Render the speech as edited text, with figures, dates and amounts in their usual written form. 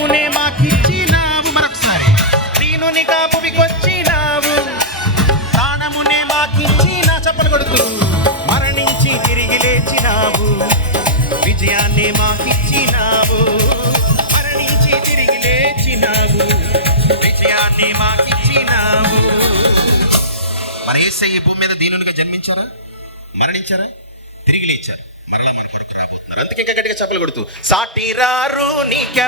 ప్రాణమునే మాకిచ్చినావు. మరొకసారి దీనునిగా భువికొచ్చినావు, ప్రాణమునే మాకిచ్చిన చప్పలు కొడుతూ మరణించి తిరిగి లేచినావు. విజయాన్ని మాకిచ్చినావు, మరణించి తిరిగి లేచినావు, విజయాన్ని మాకిచ్చినావు. మన యేసయ్య ఈ భూమి మీద దీనునిగా జన్మించారా, మరణించారా, తిరిగి లేచారు, మరలా మన కొరకు రాబోతున్నారు. అందుకే ఇంకా గట్టిగా చప్పలు కొడుతూ సాటిరారు నీకే